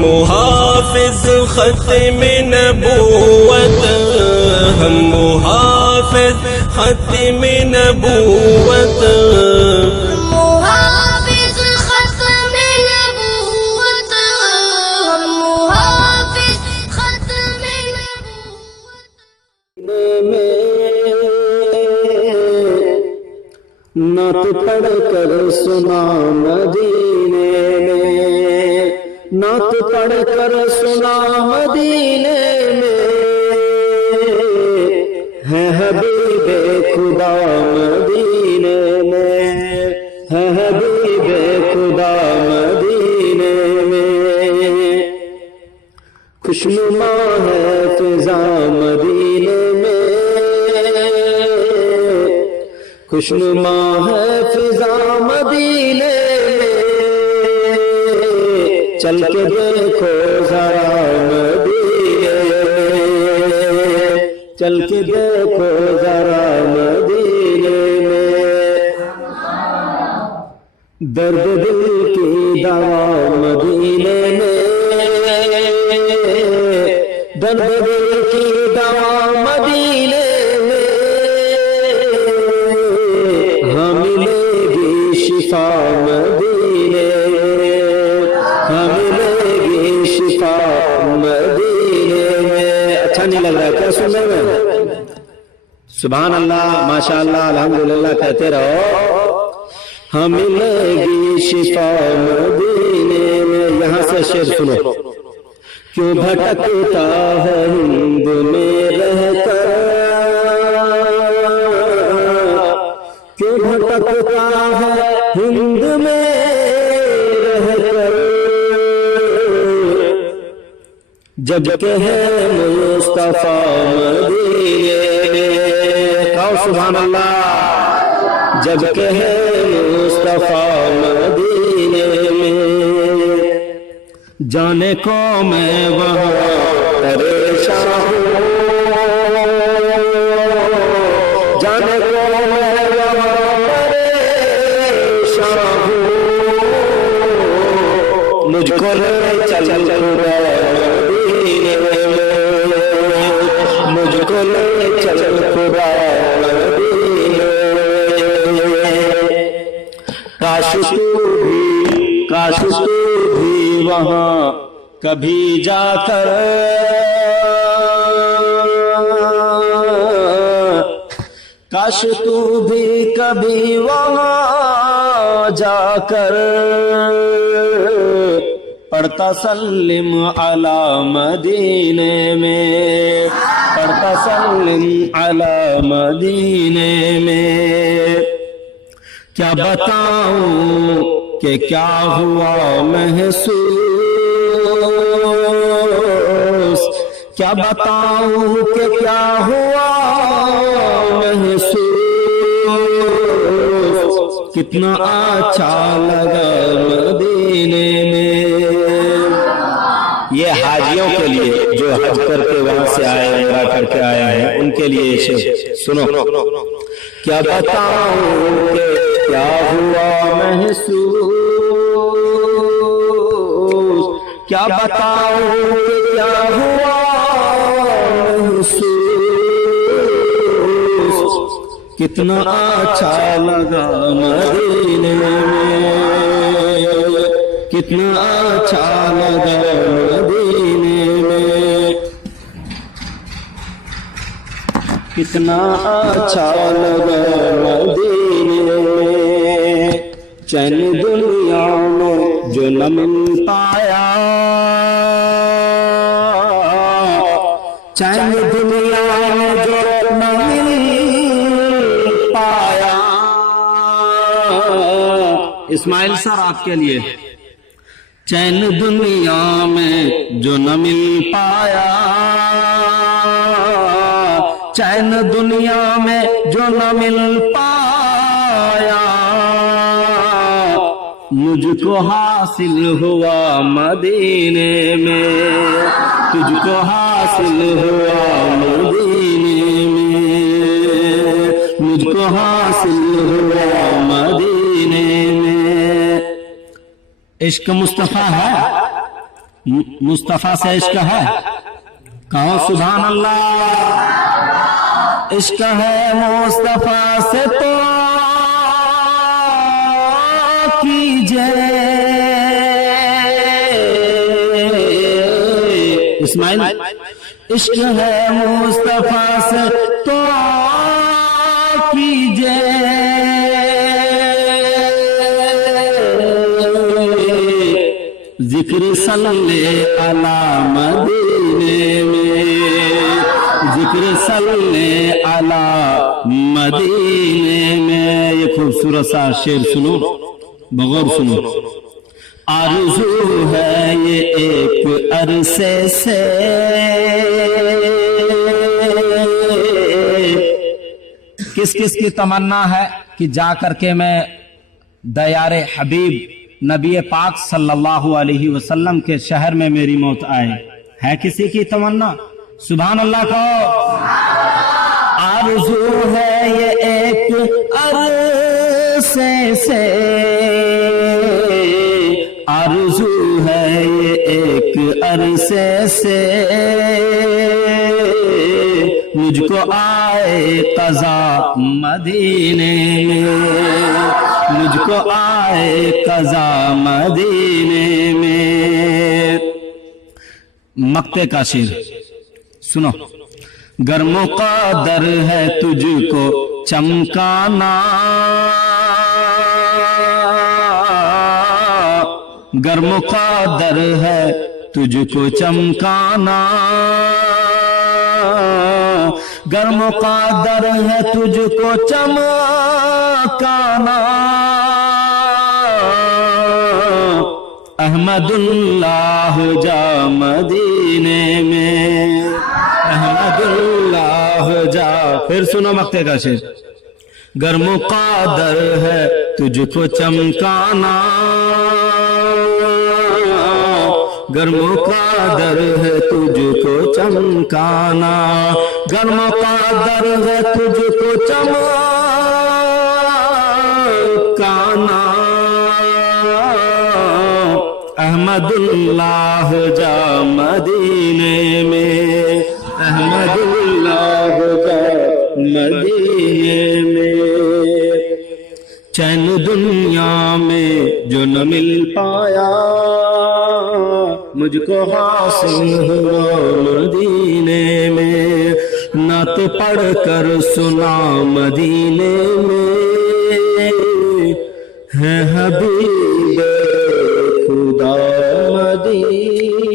मुहाफिज खत्म नबूवत, हम मुहाफिज खत्म नबूवत, मुहाफिज खत्म नबूवत, हम मुहाफिज खत्म नबूवत। नात पढ़ कर सुना मदीने में, नात पढ़ कर सुना मदीने में, है हबीबे खुदा मदीने में, है हबीबे खुदा मदीने में। खुशनुमा है फिजा मदीने में, खुशनुमा है फिजा मदीने में। चल के देखो जरा मदीने में, चल के देखो जरा मदीने में। दर्द दिल की दवा मदीने में, दर्द दिल की दवा मदीने में। हाँ मिलेगी शिफा मदीने में, हाँ मिलेगी शिफा मदीने में। अच्छा नहीं लग रहा है क्या सुनने में? सुभान अल्लाह, माशाअल्लाह, अल्हम्दुलिल्लाह कहते रहो। हाँ मिलेगी शिफा मदीने में। यहाँ से शेर सुनो। क्यों भटकता है हिंद में रहकर, क्यों भटकता है हिंद में रहकर, जबकि है मुस्तफा मदीने में। कहो सुभान अल्लाह। जबकि है मुस्तफा मदीने में। जाने को मैं वहाँ परेशान हूँ, जाने को मैं वहाँ परेशान हूँ। मुझको ले चल खुदा मदीने में, मुझको ले चल खुदा मदीने में। काश तू भी वहाँ कभी जाकर, काश तू भी कभी वहाँ जाकर पढ़ता सल्लिम अला मदीने में, पढ़ता सल्लिम अला मदीने में। क्या बताऊं कि क्या हुआ महसूस, क्या बताऊं कि क्या हुआ महसूस। कितना अच्छा लगा मदीने में। ये हाजियों के लिए जो हज करके वहां से आए, उम्रा करके आए हैं, उनके लिए सुनो। क्या बताऊं कि क्या हुआ महसूस, क्या बताऊं कि क्या हुआ महसूस। कितना अच्छा लगा मदीने में, कितना अच्छा लगा मदीने में, कितना अच्छा लगा मदीने में। चैन दुनिया में जो न मिल पाया, चैन दुनिया में जो न मिल पाया। इस्माइल सर आपके लिए। चैन दुनिया में जो न मिल पाया, चैन दुनिया में जो न मिल पाया। मुझको हासिल हुआ मदीने में, तुझको हासिल हुआ मदीने में, मुझको हासिल हुआ मदीने में। इश्क मुस्तफा है मुस्तफा से इश्क है, कहो सुभान अल्लाह। इश्क है मुस्तफा से तो कीजिए, इस्माइल इश्क है मुस्तफा से तो कीजिए, जिक्र सल्ले अला मदीने में, जिक्र सल्ले अला मदीने में। ये खूबसूरत सा शेर सुनो, बगौर सुनो। आरज़ू है ये एक अरसे से, किस किस की तमन्ना है कि जा करके मैं दयारे हबीब नबी पाक सल्लल्लाहु अलैहि वसल्लम के शहर में मेरी मौत आए? है किसी की तमन्ना? सुभान अल्लाह कहो। आरज़ू है ये एक अरसे से, आरज़ू है ये एक अरसे से, मुझको आए क़ज़ा मदीने में, मुझको आए क़ज़ा मदीने में। मक्ते का शेर सुनो। गर मुक़द्दर है तुझको चमकाना, गर मुक़द्दर है तुझको चमकाना, गर मुक़द्दर है तुझको चमकाना, अहमदुल्लाह जा मदीने में, अहमदुल्लाह जा। फिर सुनो मक्ते का शेर। गर मुक़द्दर है तुझको चमकाना, गर मुक़द्दर है तुझको चमकाना, गर मुक़द्दर है तुझको चमकाना, अहमदुल्लाह जा मदीने में, अहमदुल्लाह जा मदीने में। चैन दुनिया में जो न मिल पाया, मुझको हासिल हुआ मदीने में। नात पढ़ कर सुना मदीने में, है हबीब खुदा मदीने